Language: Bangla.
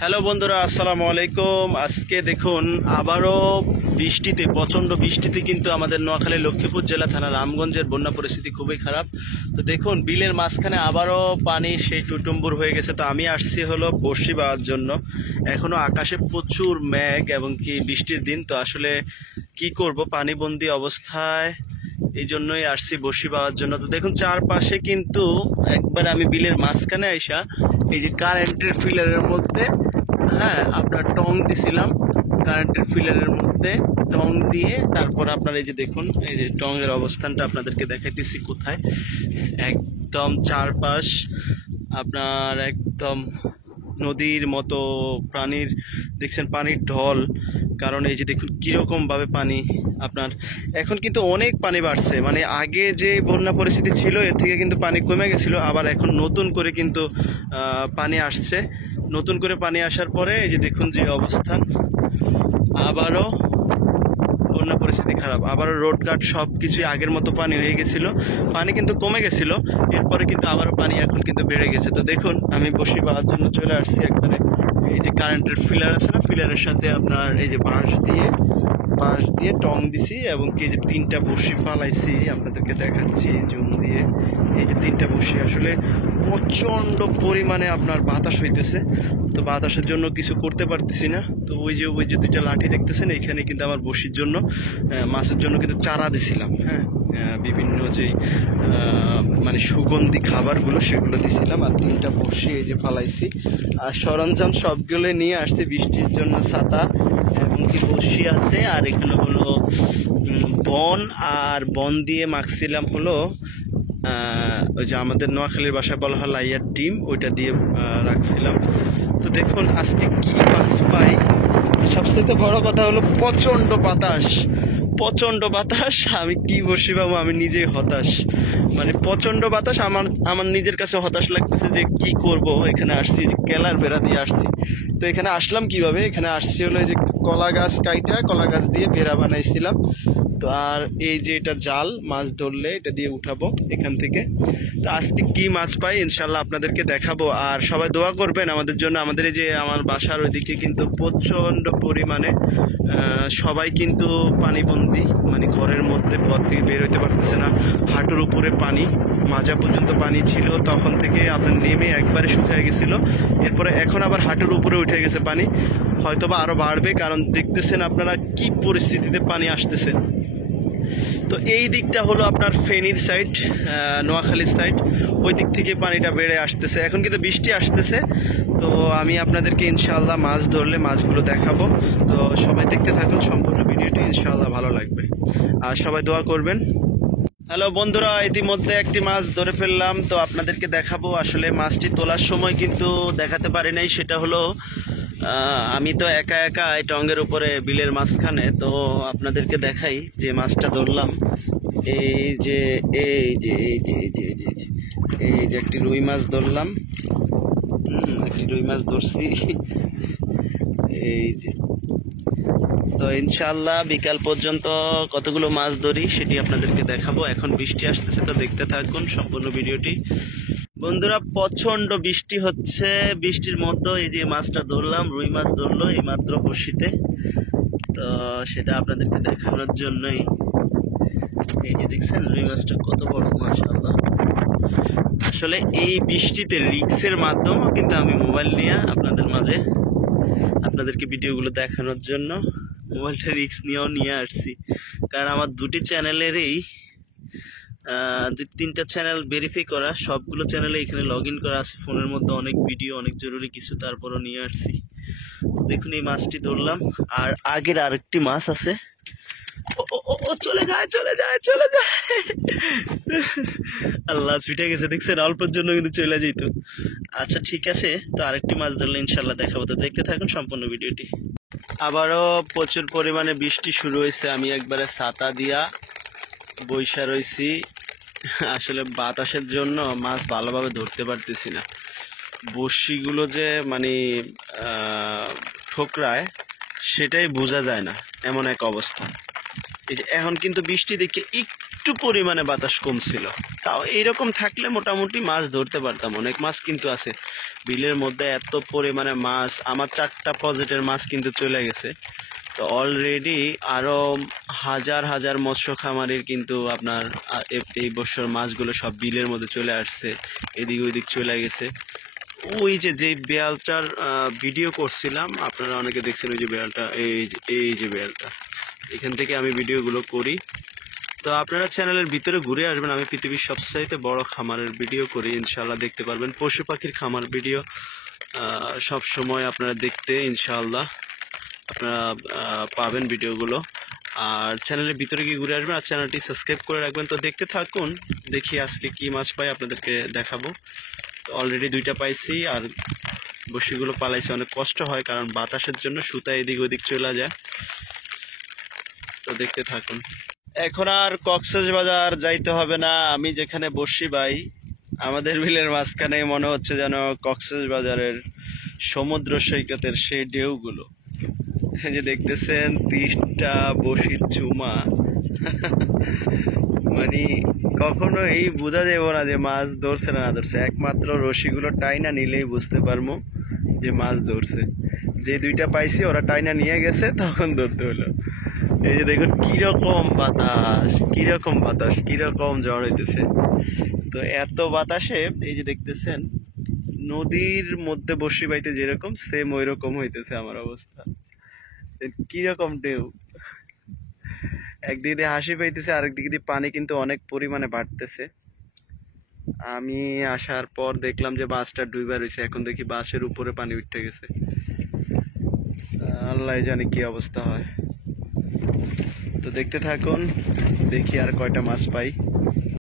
হ্যালো বন্ধুরা, আসসালামু আলাইকুম। আজকে দেখুন আবারও বৃষ্টিতে, প্রচণ্ড বৃষ্টিতে কিন্তু আমাদের নোয়াখালী লক্ষ্মীপুর জেলা থানা রামগঞ্জের বন্যা পরিস্থিতি খুবই খারাপ। তো দেখুন বিলের মাঝখানে আবারও পানি সেই টুটুম্বুর হয়ে গেছে। তো আমি আসছি হলো বড়শি বাওয়ার জন্য। এখনও আকাশে প্রচুর মেঘ এবং কি বৃষ্টির দিন, তো আসলে কি করব, পানিবন্দি অবস্থায়, এই জন্যই আসছি বড়শি পাওয়ার জন্য। তো দেখুন চারপাশে কিন্তু একবার আমি বিলের মাঝখানে আইসা এই যে কারেন্টের ফিলারের মধ্যে আপনার টং দিছিলাম। কারেন্টের ফিলারের মধ্যে টং দিয়ে তারপর আপনার এই যে দেখুন এই যে টঙের অবস্থানটা আপনাদেরকে দেখাইতেছি কোথায়। একদম চারপাশ আপনার একদম নদীর মতো পানির, দেখছেন পানির ঢল। কারণ এই যে দেখুন কীরকমভাবে পানি আপনার এখন কিন্তু অনেক পানি বাড়ছে। মানে আগে যে বন্যা পরিস্থিতি ছিল এর থেকে কিন্তু পানি কমে গেছিলো, আবার এখন নতুন করে কিন্তু পানি আসছে। নতুন করে পানি আসার পরে এই যে দেখুন যে অবস্থান, আবারও বন্যা পরিস্থিতি খারাপ। আবারও রোডঘাট সব কিছুই আগের মতো পানি হয়ে গেছিলো। পানি কিন্তু কমে গেছিলো, এরপরে কিন্তু আবারও পানি এখন কিন্তু বেড়ে গেছে। তো দেখুন আমি বড়শি বাওয়ার জন্য চলে আসছি একবারে এই যে কারেন্টের ফিলার আছে না, ফিলারের সাথে আপনার এই যে বাঁশ দিয়ে টং দিছি এবং কি যে 3টা বড়শি ফালাইছি, আপনাদেরকে দেখাচ্ছি জুম দিয়ে। এই যে 3টা বড়শি, আসলে প্রচণ্ড পরিমাণে আপনার বাতাস হইতেছে। তো বাতাসের জন্য কিছু করতে পারতেছি না। তো ওই যে 2টা লাঠি দেখতেছেন, এইখানে কিন্তু আমার বড়শির জন্য, মাছের জন্য কিন্তু চারা দিছিলাম। বিভিন্ন যেই মানে সুগন্ধি খাবারগুলো সেগুলো দিছিলাম। আর 3টা বড়শি এই যে ফালাইছি, আর সরঞ্জাম সবগুলো নিয়ে আসছি বৃষ্টির জন্য। ছাতা এমনকি বড়শি আছে, আর এখানে হলো বন দিয়ে মাখছিলাম হলো ওই যে আমাদের নোয়াখালীর ভাষায় বলা হয় লাইয়ার ডিম, ওইটা দিয়ে রাখছিলাম। তো দেখুন আজকে কি মাছ পাই। সবচেয়ে বড় কথা হলো প্রচণ্ড বাতাস। আমি কি বসি বাবু, আমি নিজেই হতাশ। মানে প্রচণ্ড বাতাস, আমার নিজের কাছে হতাশ লাগতেছে যে কি করব। এখানে আসছি যে কেলার বেড়া দিয়ে আসছি। তো এখানে আসলাম কিভাবে, এখানে আসছি হলো এই যে কলা গাছ দিয়ে বেড়া বানাইছিলাম। তো আর এই যে এটা জাল, মাছ ধরলে এটা দিয়ে উঠাবো এখান থেকে। তো আজকে কি মাছ পাই ইনশাল্লাহ আপনাদেরকে দেখাবো। আর সবাই দোয়া করবেন আমাদের জন্য। আমাদের এই যে আমার বাসার ওইদিকে কিন্তু প্রচণ্ড পরিমাণে সবাই কিন্তু পানিবন্দি, মানে ঘরের মধ্যে পথ থেকে বের হইতে পারতেছে না। হাঁটুর উপরে পানি, মাজা পর্যন্ত পানি ছিল, তখন থেকে আপনার নেমে একবারে শুকিয়ে গেছিল। এরপরে এখন আবার হাঁটুর উপরে উঠে গেছে পানি, হয়তোবা আরও বাড়বে, কারণ দেখতেছেন আপনারা কি পরিস্থিতিতে পানি আসতেছে। তো এই দিকটা হলো আপনার ফেনীর সাইড, নোয়াখালীর সাইড, ওই দিক থেকে পানিটা বেড়ে আসতেছে। এখন কিন্তু বৃষ্টি আসতেছে। তো আমি আপনাদেরকে ইনশাআল্লাহ মাছ ধরলে মাছগুলো দেখাবো। তো সবাই দেখতে থাকুন সম্পূর্ণ ভিডিওটি, ইনশাআল্লাহ ভালো লাগবে। আর সবাই দোয়া করবেন। হ্যালো বন্ধুরা, ইতিমধ্যে একটি মাছ ধরে ফেললাম। তো আপনাদেরকে দেখাবো। আসলে মাছটি তোলার সময় কিন্তু দেখাতে পারি নাই, সেটা হলো আমি তো একা এই টঙ্গের উপরে বিলের মাঝখানে। তো আপনাদেরকে দেখাই যে মাছটা ধরলাম। এই যে একটি রুই মাছ ধরলাম। একটি রুই মাছ ধরছি এই যে। তো ইনশাআল্লাহ বিকাল পর্যন্ত কতগুলো মাছ ধরি সেটি আপনাদেরকে দেখাবো। এখন বৃষ্টি আসতেছে, তো দেখতে থাকুন সম্পূর্ণ ভিডিওটি। বন্ধুরা প্রচণ্ড বৃষ্টি হচ্ছে, বৃষ্টির মধ্যে এই যে মাছটা ধরলাম, রুই মাছ ধরলো এই মাত্র বড়শিতে। তো সেটা আপনাদেরকে দেখানোর জন্যই। এই যে দেখছেন রুই মাছটা কত বড়, মাশাআল্লাহ। আসলে এই বৃষ্টিতে রিক্সের মাধ্যমেও কিন্তু আমি মোবাইল নিয়ে আপনাদের মাঝে আপনাদেরকে ভিডিওগুলো দেখানোর জন্য মোবাইলটা রিক্স নিয়ে আসছি। কারণ আমার 2টি চ্যানেলেরই 2-3টা চ্যানেল ভেরিফাই করা, সবগুলো চ্যানেলে এখানে লগ ইন করা আছে ফোনের মধ্যে, অনেক ভিডিও, অনেক জরুরি কিছু, তারপরও নিয়ে আসছি। দেখুন এই মাছটি ধরলাম। আর আগের আরেকটি মাছ আছে, ও চলে যায় আল্লাহ ছুটে গেছে, দেখছেন অল্পের জন্য কিন্তু চলে যেত। আচ্ছা ঠিক আছে, তো আরেকটি মাছ ধরলে ইনশাল্লাহ দেখাবো। তো দেখতে থাকুন সম্পূর্ণ ভিডিওটি। আবারও প্রচুর পরিমাণে বৃষ্টি শুরু হয়েছে। আমি একবারে ছাতা দিয়া বৈশা রয়েছি। আসলে বাতাসের জন্য মাছ ভালোভাবে ধরতে পারতেছি না। বড়শিগুলো যে মানে ঠোকরায় সেটাই বোঝা যায় না, এমন এক অবস্থা। এই যে এখন কিন্তু বৃষ্টি দেখে একটু একটু পরিমাণে বাতাস কম ছিল, তাও এইরকম থাকলে মোটামুটি মাছ ধরতে পারতাম। অনেক মাছ কিন্তু আছে বিলের মধ্যে, এত পরিমাণে মাছ। আমার 4টা প্রজেক্টের মাছ কিন্তু চলে গেছে। তো অলরেডি আরও হাজার হাজার মৎস্য খামারির কিন্তু আপনার এই বছর মাছগুলো সব বিলের মধ্যে চলে আসছে, এদিক ওইদিক চলে গেছে। ওই যে বেয়ালটার ভিডিও করছিলাম, আপনারা অনেকে দেখছেন, ওই যে বেয়ালটা, এই যে বেয়ালটা, এখান থেকে আমি ভিডিওগুলো করি। তো আপনারা চ্যানেলের ভিতরে ঘুরে আসবেন, আমি পৃথিবীর সবচাইতে বড় খামারের ভিডিও করি, ইনশাআল্লাহ দেখতে পারবেন। পশু পাখির খামার ভিডিও সব সময় আপনারা দেখতে ইনশাআল্লাহ আপনারা পাবেন ভিডিওগুলো। আর চ্যানেলের ভিতরে গিয়ে ঘুরে আসবেন, আর চ্যানেলটি সাবস্ক্রাইব করে রাখবেন। তো দেখতে থাকুন, দেখি আজকে কি মাছ পাই আপনাদেরকে দেখাবো। তো অলরেডি 2টা পাইছি, আর বসিগুলো পালাইছে। অনেক কষ্ট হয় কারণ বাতাসের জন্য সুতা এদিক ওদিক চলে যায়। তো দেখতে থাকুন। এখন আর কক্সবাজার যাইতে হবে না, আমি যেখানে বসি ভাই, আমাদের বিলের মাঝখানে মনে হচ্ছে যেন কক্সবাজারের সমুদ্র সৈকতের সেই ঢেউগুলো। এই যে দেখতেছেন 30টা বসির চুমা। মানে কখনোই বোঝা যাবে না যে মাছ ধরছে না ধরছে, একমাত্র রশিগুলো টাইনা নিলেই বুঝতে পারবো যে মাছ ধরছে। যে 2টা পাইছি ওরা টাইনা নিয়ে গেছে, তখন ধরতে হলো। এই যে দেখুন কিরকম বাতাস, কিরকম বাতাস, কিরকম ঝড় হইতেছে। তো এত বাতাসে এই যে দেখতেছেন নদীর মধ্যে বসি বাইতে যেরকম, সেম ওই রকম হইতেছে আমার অবস্থা। কিরকম ঢেউ, একদিকে দিয়ে হাসি পাইতেছে, আরেকদিকে দিয়ে পানি কিন্তু অনেক পরিমাণে বাড়তেছে। আমি আসার পর দেখলাম যে বাসটা ডুইবা রয়েছে, এখন দেখি বাসের উপরে পানি উঠে গেছে। আল্লাহ জানে কি অবস্থা হয়। তো দেখতে থাকুন, দেখি আর কয়টা মাছ পাই।